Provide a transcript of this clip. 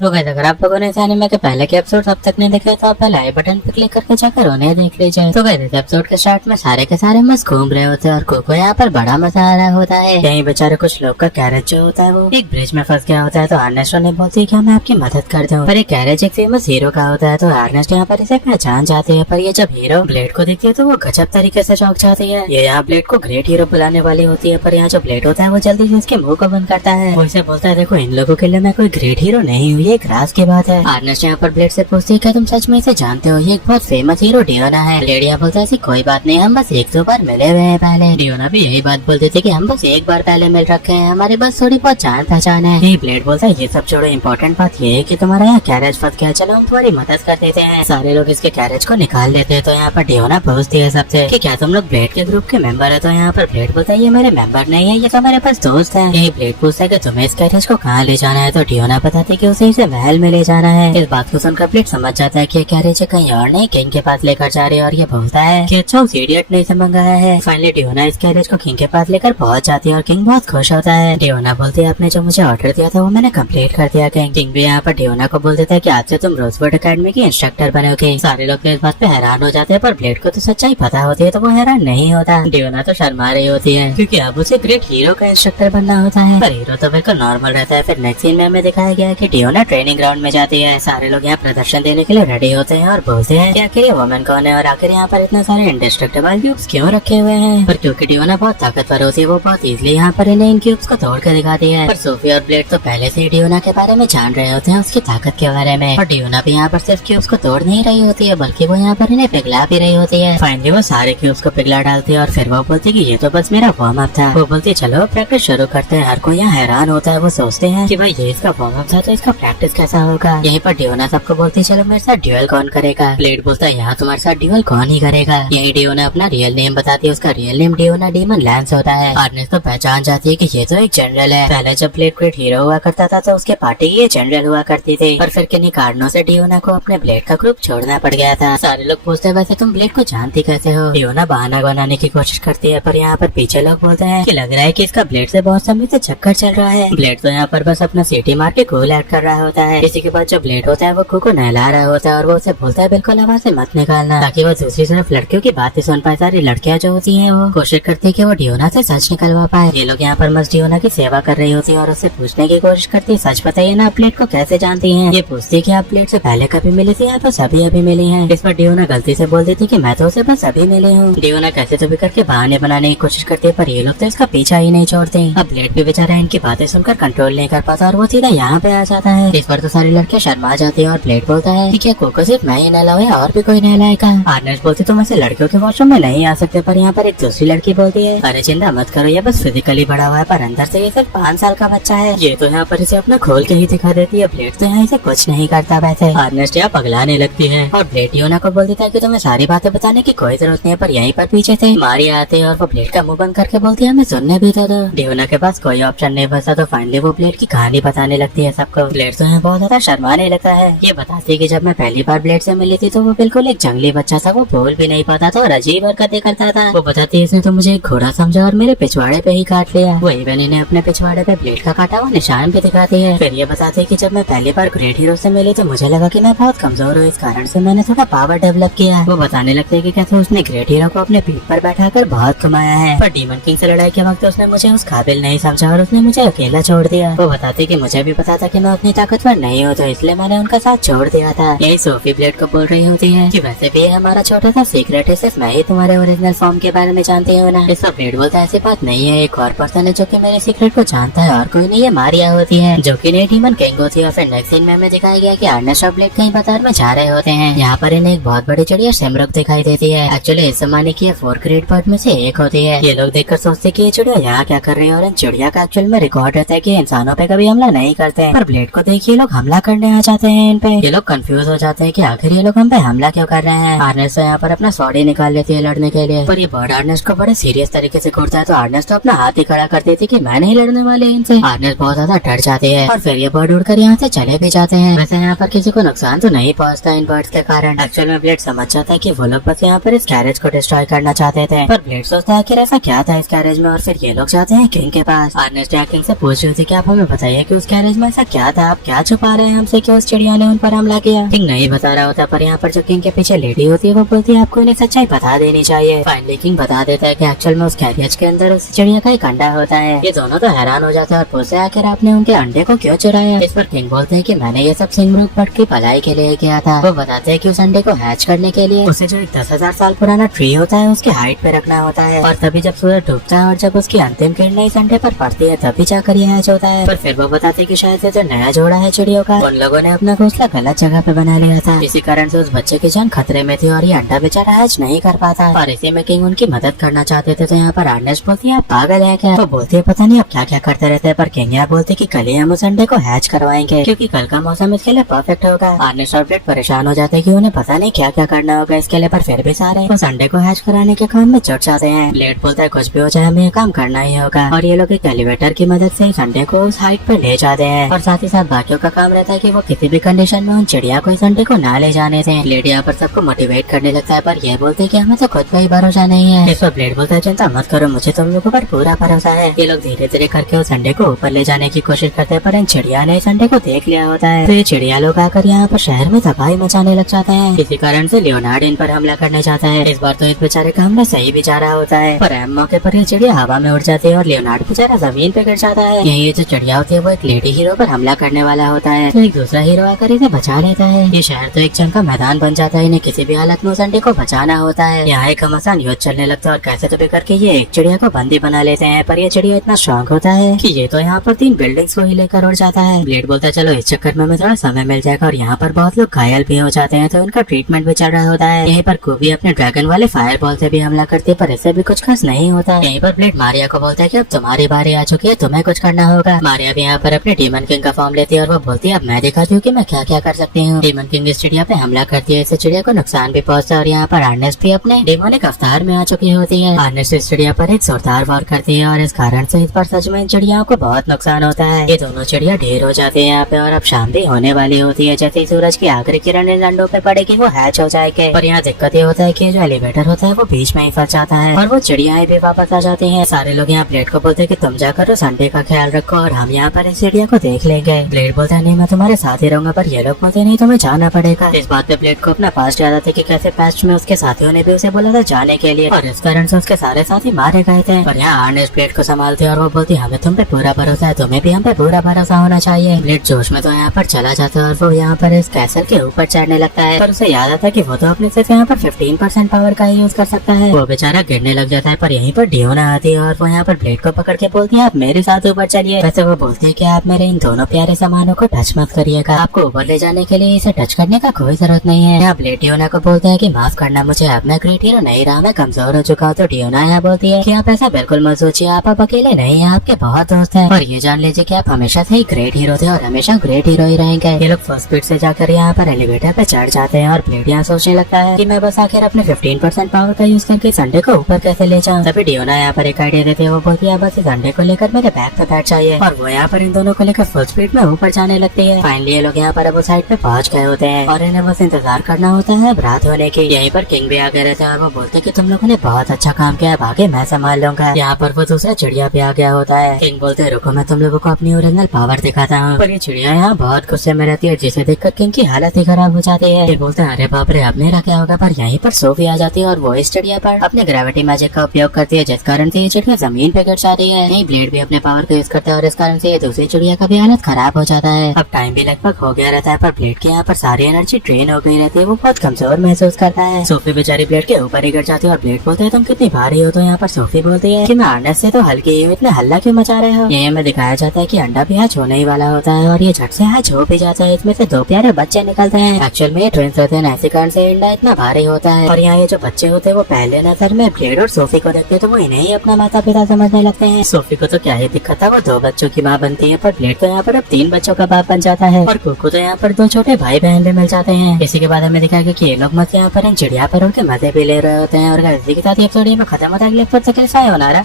तो गाइस अगर आप लोगों ने इस एनिमे के पहले के एपिसोड अब तक नहीं देखे तो आप पहले आई बटन पर क्लिक करके जाकर उन्हें देख लीजिए। तो गाइस इस एपिसोड के स्टार्ट में सारे के सारे मस्त घूम रहे होते हैं और कोको यहाँ पर बड़ा मजा आ रहा होता है। यहीं बेचारे कुछ लोग का कैरेज जो होता है वो एक ब्रिज में फंस गया होता है। तो अर्नेस्ट ने बोलती है कि मैं आपकी मदद कर दूं, पर ये कैरेज एक फेमस हीरो का होता है। तो अर्नेस्ट यहाँ पर इसे पहचान जाते हैं, पर ये जब हीरो ब्लेड को देखती है तो वो गजब तरीके से चौंक जाती है। ये यहाँ ब्लेड को ग्रेट हीरो बुलाने वाली होती है, पर यहाँ जो ब्लेड होता है वो जल्दी से इसके मुंह को बंद करता है। वो इसे बोलता है देखो इन लोगों के लिए मैं कोई ग्रेट हीरो नहीं हुई, एक राज की बात है। अर्नेस्ट यहाँ पर ब्लेड से पूछती है क्या तुम सच में इसे जानते हो, ये एक बहुत फेमस हीरो डियोना है। ब्लेड यहाँ बोलता है ऐसी कोई बात नहीं, हम बस एक दो बार मिले हुए हैं पहले। डियोना भी यही बात बोलती थी कि हम बस एक बार पहले मिल रखे हैं, हमारे बस थोड़ी बहुत जान पहचान है। ये ब्लेड बोलता है ये सब छोड़ो, इम्पोर्टेंट बात ये है कि तुम्हारा यहाँ कैरेज फंस गया, चलो हम तुम्हारी मदद कर देते हैं। सारे लोग इसके कैरेज को निकाल लेते हैं। तो यहाँ पर डियोना पूछती है सबसे कि क्या तुम लोग ब्लेड के ग्रुप के मेंबर है। तो यहाँ पर ब्लेड बोलता है ये मेरे मेंबर नहीं है, ये तो मेरे पास दोस्त है। यही ब्लेड पूछता है कि तुम्हें इस कैरेज को कहाँ ले जाना है। तो डियोना बताती है कि उसे इसे महल में ले जाना है। इस बात को सुनकर ब्लेड समझ जाता है कि ये कैरेज कहीं और नहीं किंग के पास लेकर जा रही है, और ये बोलता है कि अच्छा उस इडियट ने इसे मंगाया है। फाइनली डियोना इस कैरेज को किंग के पास लेकर पहुंच जाती है और किंग बहुत खुश होता है। डियोना बोलती है आपने जो मुझे ऑर्डर दिया था वो मैंने कंप्लीट कर दिया। किंग भी यहाँ पर डियोना को बोल देता है कि आज से तुम रोजवुड एकेडमी की इंस्ट्रक्टर बनोगे। सारे लोग तो इस बात पे हैरान हो जाते हैं, पर ब्लेड को तो सच्चाई पता होती है तो वो हैरान नहीं होता। डियोना तो शर्मा रही होती है क्योंकि अब उसे ग्रेट हीरो का इंस्ट्रक्टर बनना होता है, पर हीरो तो बिल्कुल नॉर्मल रहता है। फिर नेक्स्ट सीन में हमें दिखाया गया है कि डियोना ट्रेनिंग ग्राउंड में जाती है। सारे लोग यहाँ प्रदर्शन देने के लिए रेडी होते हैं और बोलते हैं कि आखिर ये वुमेन कौन है और आखिर यहाँ पर इतने सारे इंडेस्ट्रक्टिबल क्यूब्स क्यों रखे हुए हैं। पर क्योंकि डियोना बहुत ताकतवर होती है वो बहुत इजीली यहाँ पर इन्हें इन क्यूब्स को तोड़ कर दिखाती है। पर सोफी और ब्लेड तो पहले से ही डियोना के बारे में जान रहे होते हैं, उसकी ताकत के बारे में। और डियोना भी यहाँ पर सिर्फ क्यूब्स को तोड़ नहीं रही होती है बल्कि वो यहाँ पर इन्हें पिघला भी रही होती है। फाइनली वो सारे क्यूब्स को पिघला डालती है और फिर वो बोलती है कि ये तो बस मेरा वार्म अप था। वो बोलती है चलो प्रैक्टिस शुरू करते हैं। हर कोई यहाँ हैरान होता है, वो सोचते हैं कि भाई ये इसका वार्म अप था तो इसका प्रैक्टिस कैसा होगा। यहीं पर डियोना सबको बोलती है चलो मेरे साथ ड्यूएल कौन करेगा। ब्लेड बोलता है यहाँ तुम्हारे साथ ड्यूएल कौन ही करेगा। यही डियोना अपना रियल नेम बताती है, उसका रियल नेम डियोना डीमन लैंस होता है। अर्नेस्ट तो पहचान जाती है कि ये तो एक जनरल है। पहले जब ब्लेड ग्रेट हीरो हुआ करता था तो उसके पार्टी ये जनरल हुआ करती थी, पर फिर किन्हीं कारणों से डियोना को अपने ब्लेड का ग्रुप छोड़ना पड़ गया था। सारे लोग पूछते हैं वैसे तुम ब्लेड को जानती कैसे हो। डियोना बहाना बनाने की कोशिश करती है, पर यहाँ पर पीछे लोग बोलते हैं कि लग रहा है कि इसका ब्लेड से बहुत समय से चक्कर चल रहा है। ब्लेड तो यहाँ पर बस अपना सीटी मार के कूल एक्ट कर रहा होता है। इसी के बाद जो ब्लेड होता है वो को नहला रहा होता है और वो उसे बोलता है बिल्कुल आवाज से मत निकालना, ताकि वो दूसरी तरफ लड़कियों की बातें सुन पाए। सारी लड़कियां जो होती हैं वो कोशिश करती है कि वो डियोना से सच निकलवा पाए। ये लोग यहाँ पर मस्त डियोना की सेवा कर रही होती है और उससे पूछने की कोशिश करती है सच बताइए ना आप ब्लेड को कैसे जानती हैं। ये पूछती है कि आप ब्लेड से पहले कभी मिली थी या तो सभी अभी मिली हैं। इस पर डियोना गलती से बोल देती कि मैं तो उसे बस अभी मिली हूँ। डियोना कैसे तो भी करके बहाने बनाने की कोशिश करती है, पर ये लोग तो इसका पीछा ही नहीं छोड़ते। अब ब्लेड भी बेचारा इनकी बातें सुनकर कंट्रोल नहीं कर पाता और वो सीधा यहाँ पे आ जाता है। इस पर तो सारी लड़कियां शर्मा जाती है और ब्लेड बोलता है कि क्या कोको सिर्फ मैं ही नहलाऊं और भी कोई नहलाएगा। अर्नेस्ट बोलती तुम ऐसे लड़कियों के वॉशरूम में नहीं आ सकते, पर यहाँ पर एक दूसरी लड़की बोलती है अरे चिंता मत करो, ये बस फिजिकली बड़ा हुआ है पर अंदर से ये सिर्फ 5 साल का बच्चा है। ये तो यहाँ पर इसे अपना खोल के ही दिखा देती है। ब्लेड तो यहाँ इसे कुछ नहीं करता वैसे। अर्नेस्ट यहाँ पगलाने लगती है और ब्लेड डियोना को बोल देता है कि तुम्हें सारी बातें बताने की कोई जरूरत नहीं है, पर यहीं पर पीछे से मारिया आते हैं और वो ब्लेड का मुंह बंद करके बोलती है हमें सुनने भी दो। डियोना के पास कोई ऑप्शन नहीं बचा तो फाइनली वो ब्लेड की कहानी बताने लगती है सबको। ब्लेड तो यहाँ बहुत ज्यादा शर्माने लगता है। ये बताती है कि जब मैं पहली बार ब्लेड से मिली थी तो वो बिल्कुल एक जंगली बच्चा था, वो बोल भी नहीं पाता था और अजीब हरकतें करता था। वो बताती है इसने तो मुझे एक घोड़ा समझा और मेरे पिछवाड़े पे ही काट लिया। वो इवन इन्हें अपने पिछवाड़े पे ब्लेड का काटा हुआ निशान भी दिखाती है। फिर ये बताती है कि जब मैं पहली बार ग्रेट हीरो से मिली तो मुझे लगा कि मैं बहुत कमजोर हूँ, इस कारण से मैंने थोड़ा पावर डेवलप किया। वो बताने लगते है कि कैसे उसने ग्रेट हीरो को अपने पीठ पर बैठाकर बहुत कमाया है, पर डीमन किंग से लड़ाई के वक्त उसने मुझे उस काबिल नहीं समझा और उसने मुझे अकेला छोड़ दिया। वो बताती कि मुझे भी पता था कि मैं उतनी ताकतवर नहीं हूँ तो इसलिए मैंने उनका साथ छोड़ दिया था। यही सोफी ब्लेड को बोल रही होती है कि वैसे भी हमारा छोटा सा सीक्रेट है, सिर्फ मैं ही तुम्हारे ओरिजिनल फॉर्म के बारे में जानती हूँ ना। इस पर ब्लेड बोलता है ऐसी बात नहीं है, एक और पर्सन है जो कि मेरे सीक्रेट को जानता है और कोई नहीं, ये मारिया होती है जो कि नई डीमन किंग होती है। और फिर नेक्स्ट सीन में हमें दिखाया गया कि अर्नेस्ट और ब्लेड कहीं बाजार में जा रहे होते हैं। यहाँ पर इन्हें एक बहुत बड़ी चिड़िया शेमरुक दिखाई देती है। एक्चुअली इस जमाने की 4 ग्रेट बर्ड में से एक होती है। ये लोग देखकर सोचते कि ये चिड़िया यहाँ क्या कर रही है और इन चिड़िया का एक्चुअल में रिकॉर्ड रहता है कि इंसानों पे कभी हमला नहीं करते, पर ब्लेड को देखिए लोग हमला करने आ जाते हैं इन पे। ये लोग कंफ्यूज हो जाते हैं कि आखिर ये लोग हम पे हमला क्यों कर रहे हैं। अर्नेस्ट यहाँ पर अपना स्वॉर्ड निकाल लेती है लड़ने के लिए, पर ये बर्ड अर्नेस्ट को बड़े सीरियस तरीके से घूरता है। तो अर्नेस्ट तो अपना हाथ ही खड़ा कर देती कि मैं नहीं लड़ने वाले इनसे। अर्नेस्ट बहुत ज्यादा डर जाते हैं और फिर ये बर्ड उड़कर यहाँ से चले भी जाते हैं। वैसे यहाँ पर किसी को नुकसान तो नहीं पहुँचता इन बर्ड्स के कारण। एक्चुअल में ब्लेड समझ जाता है कि वो लोग बस यहाँ पर इस कैरेज को डिस्ट्रॉय करना चाहते थे, पर ब्लेड सोचता है कि ऐसा क्या था इस कैरेज में और फिर ये लोग जाते हैं किंग के पास। अर्नेस्ट किंग से पूछ रही थी कि आप हमें बताइए कि उस कैरेज में ऐसा क्या था, आप क्या छुपा रहे हैं हमसे कि उस चिड़िया ने उन पर हमला किया। किंग नहीं बता रहा होता, पर यहाँ पर जो किंग के पीछे लेडी होती है वो बोलती है आपको इन्हें सच्चाई बता देनी चाहिए। फाइनली किंग बता देता है कि एक्चुअल में उस कैरियर के अंदर उस चिड़िया का एक अंडा होता है। ये दोनों तो हैरान हो जाते हैं और पूछते हैं आखिर आपने उनके अंडे को क्यों चुराया। इस पर किंग बोलते हैं कि मैंने ये सब सिंगब्रूक बर्ड की भलाई के लिए किया था। वो बताते हैं कि उस अंडे को हैच करने के लिए उसे जो एक 10,000 साल पुराना ट्री होता है उसके हाइट पे रखना होता है, और तभी जब सूरज डूबता है और जब उसकी अंतिम किरणें इस अंडे पर पड़ती है तभी जाकर ये हैच होता है। पर फिर वो बताते हैं कि शायद से जो नया जोड़ा है चिड़ियों का उन लोगों ने अपना घोंसला गलत जगह पे बना लिया था, इसी कारण से उस बच्चे की जान खतरे में थी और ये अंडा बेचारा हैच नहीं कर पाता। और इसी में किंग उनकी मदद करना चाहते थे। तो यहाँ पर आर्नेस बोलती है आप पागल है क्या। तो बोलती है पता नहीं आप क्या क्या करते रहते हैं। पर किंग यहाँ बोलते कि कल ही हम उस अंडे को हैच करवाएंगे क्योंकि कल का मौसम इसके लिए परफेक्ट होगा। आर्नेस और ब्लेड परेशान हो जाते हैं कि उन्हें पता नहीं क्या क्या करना होगा इसके लिए, पर फिर भी सारे उस अंडे को हैच कराने के काम में जुट जाते हैं। ब्लेड बोलता है कुछ भी हो जाए हमें ये काम करना ही होगा, और ये लोग एक एलिवेटर की मदद से इस अंडे को उस हाइट पर ले जाते हैं। और साथ ही साथ बाकियों का काम रहता है कि वो किसी भी कंडीशन में उन चिड़िया को इस अंडे को ना ले जाने से। ब्लेड यहाँ पर सबको मोटिवेट करने लगता है, पर ये बोलते हैं कि हमें तो खुद पे ही भरोसा नहीं है। इस पर ब्लेड बोलता है चिंता मत करो, मुझे तुम लोगों पर पूरा भरोसा है। ये लोग धीरे धीरे करके उस अंडे को ऊपर ले जाने की कोशिश करते हैं, पर इन चिड़िया ने इस अंडे को देख लिया होता है। तो ये चिड़िया लोग आकर यहाँ पर शहर में तबाही मचाने लग जाते हैं। इसी कारण से लियोनार्ड इन पर हमला करने जाता है। इस बार तो इस बेचारे का हमला सही भी जा रहा होता है, पर अहम मौके पर ये चिड़िया हवा में उड़ जाती है और लियोनार्ड बेचारा जमीन पे गिर जाता है। यही ये जो चिड़िया होती है वो एक लेडी हीरो पर हमला करने वाला होता है, तो एक दूसरा हीरो आकर इसे बचा लेता है। ये शहर तो एक जंग का मैदान बन जाता है, इन्हें किसी भी हालत में उस अंडे को बचाना होता है। यहाँ एक घमासान युद्ध चलने लगता है और कैसे तो भी करके ये एक चिड़िया को बंदी बना लेते हैं, पर ये चिड़िया इतना स्ट्रॉन्ग होता है कि ये तो यहाँ पर 3 बिल्डिंग्स को ही लेकर उड़ जाता है। ब्लेड बोलता है चलो इस चक्कर में थोड़ा समय मिल जाएगा, और यहाँ पर बहुत लोग घायल भी हो जाते हैं तो उनका ट्रीटमेंट भी चल रहा होता है। यहीं पर कूबी अपने ड्रैगन वाले फायर बॉल से भी हमला करती है, पर इससे भी कुछ खास नहीं होता। यहीं पर ब्लेड मारिया को बोलता है कि अब तुम्हारी बारी आ चुकी है, तुम्हें कुछ करना होगा। मारिया भी यहाँ पर अपने डीमन किंग का फॉर्म लेती है और वो बोलती है अब मैं दिखाती हूँ कि मैं क्या क्या कर सकती हूँ। डीमन किंग इस चिड़िया पे हमला करती है, इससे चिड़िया को नुकसान भी पहुंचता है। और यहाँ पर आर्नेस भी अपने डेमोनिक अवतार में आ चुकी होती है। आर्नेस इस चिड़िया पर एक जोरदार वार करती है और इस कारण से इस पर सच में इन चिड़ियाओं को बहुत नुकसान होता है। ये दोनों चिड़िया ढेर हो जाती है यहाँ पे, और अब शाम भी होने वाली होती है। जैसे ही सूरज की आखिरी किरण इन अंडों पे पड़ेगी वो हैच हो जाएगी। पर यहाँ दिक्कत ये होता है कि जो एलिवेटर होता है वो बीच में ही फंस जाता है और वो चिड़ियाएं भी वापस आ जाती हैं। सारे लोग यहाँ ब्लेड को बोलते हैं कि तुम जाकर उस अंडे का ख्याल रखो और हम यहाँ पर इस चिड़िया को देख लेंगे। ब्लेड बोलता है नहीं मैं तुम्हारे साथ ही रहूंगा, पर ये लोग बोलते नहीं तुम्हें जाना पड़ेगा। इस बात पे ब्लेड को अपना पास्ट याद आता है कि कैसे पास्ट में उसके साथियों ने भी उसे बोला था जाने के लिए, और इस कारण से उसके सारे साथी मारे गए थे। पर यहाँ आर्नेस ब्लेड को संभालते और वो बोलती हमें तुम पे पूरा भरोसा है, तुम्हें भी हम पे पूरा भरोसा होना चाहिए। ब्लेड जोश में तो यहाँ पर चला जाता है और वो यहाँ पर इस कैसल के ऊपर चढ़ने लगता है, पर उसे याद आता है कि वो तो अपने सिर्फ यहाँ पर 15% पावर का ही यूज कर सकता है। वो बेचारा गिरने लग जाता है, पर यहीं पर डियोना आती है और वो यहाँ पर ब्लेड को पकड़ के बोलती है आप मेरे साथ ऊपर चलिए। वैसे वो बोलती है कि आप मेरे इन दोनों प्यारे सामानों को टच मत करिएगा, आपको ऊपर ले जाने के लिए इसे टच करने का कोई जरूरत नहीं है। यहाँ ब्लेड डियोना को बोलता है कि माफ करना मुझे अब मैं ग्रेट हीरो नहीं रहा, मैं कमजोर हो चुका हूँ। तो डियोना यहाँ बोलती है कि आप ऐसा बिल्कुल मत सोचिए, आप अब अकेले नहीं है, आपके बहुत दोस्त हैं, और ये जान लीजिए कि आप हमेशा से ही ग्रेट हीरो थे और हमेशा ग्रेट हीरो ही रहेंगे। ये लोग फर्स्ट स्पीड से जाकर यहाँ पर एलिवेटर पे चढ़ जाते हैं और ब्लेड यहाँ सोचने लगता है कि मैं बस आखिर अपने 15% पावर का यूज करके इस अंडे को ऊपर कैसे ले जाऊँ। तभी डियोना यहाँ पर एक आइडिया देते हैं, वो बोलती है बस इस अंडे को लेकर मेरे बैग पे बैठ जाइए, और वो यहाँ पर इन दोनों को लेकर फुल स्पीड में ऊपर जाने लगती है। फाइनली ये लोग यहाँ पर अब साइड पे पहुंच गए होते हैं और इन्हें बस इंतजार करना होता है रात होने की। यहीं पर किंग भी आगे रहते हैं और वो बोलते कि तुम लोगों ने बहुत अच्छा काम किया, आगे मैं संभाल लूंगा। यहाँ पर वो दूसरा चिड़िया भी आ गया होता है। किंग बोलते रुको मैं तुम लोगों को अपनी ओरिजिनल पावर दिखाता हूँ, पर ये चिड़िया यहाँ बहुत गुस्से में रहती है जिसे देखकर किंग की हालत ही खराब हो जाती है। ये बोलते हैं अरे बाप रे अब मेरा क्या होगा, पर यहीं पर सोफी आ जाती है और वो इस चिड़िया पर अपने ग्रेविटी मैजिक का उपयोग करती है, जिस कारण से ये चिड़िया जमीन पे गिर जाती है। नहीं ब्लेड भी अपने पावर का यूज करता है और इस कारण से ये दूसरी चिड़िया का भी हालत खराब हो जाता है। अब टाइम भी लगभग हो गया रहता है, पर ब्लेड के यहाँ पर सारी एनर्जी ड्रेन हो गई रहती है, वो बहुत कमजोर महसूस करता है। सोफी बेचारी ब्लेड के ऊपर ही गिर जाती है और ब्लेड बोलते हैं तुम कितनी भारी हो, तो यहाँ पर सोफी बोलती है कि मैं आर्नेस से तो हल्की हूँ, इतने हल्ला क्यों मचा रहे हो। ये हमें दिखाया जाता है कि अंडा भी हैच होने ही वाला होता है और ये झट से हैच हो भी जाता है, इसमें से 2 प्यारे बच्चे निकलते हैं। एक्चुअल में ये ट्विंस होते हैं, ऐसे कारण से अंडा इतना भारी होता है। और यहाँ ये जो बच्चे होते हैं वो पहले नजर में ब्लेड और सोफी को देखते तो वो इन्हें ही अपना माता पिता समझने लगते हैं। सोफी को तो क्या ही दिक्कत था, वो 2 बच्चों की माँ बनती है, पर ब्लेड तो यहाँ पर अब 3 बच्चों का बाप बन जाता है और कुकू तो यहाँ पर 2 छोटे भाई बहन भी मिल जाते हैं। इसी के बाद हमें दिखाया कि ये लोग मत यहाँ पर इन चिड़िया पर उनके मजे भी ले रहे होते हैं। और इसी के साथ एपिसोड में खत्म होता है। अगले एपिसोड से कैसा होना रहा।